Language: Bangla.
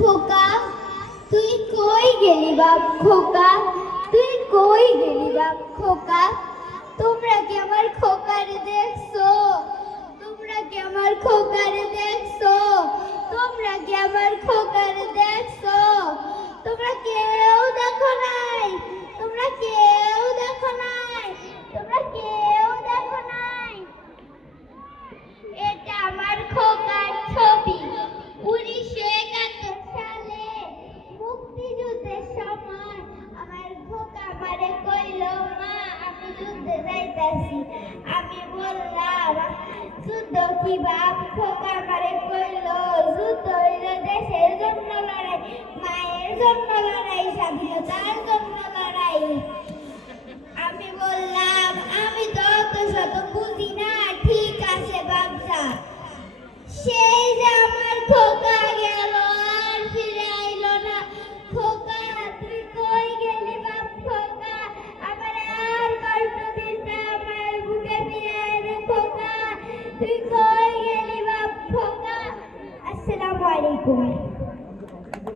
খোকা, তুই কই গেলি বাপ খোকা, তুই কই গেলি বাপ খোকা? তোমরা কি আমার খোকারে দেখছো? তোমরা কি আমার খোকারে দেখছো? তোমরা কি আমার খোকারে দেখছো? তোমরা কেউ দেখো নাই, তোমরা কেউ দেখো নাই, তোমরা কেউ দেখো নাই। এটা আমার খোকার ছবি। 1971 সালে মুক্তিযুদ্ধের সময় আমার খোকা আমারে কইল, মা আমি যুদ্ধে যাইতাছি। আমি বললাম, যুদ্ধ কি বাপ? খোকা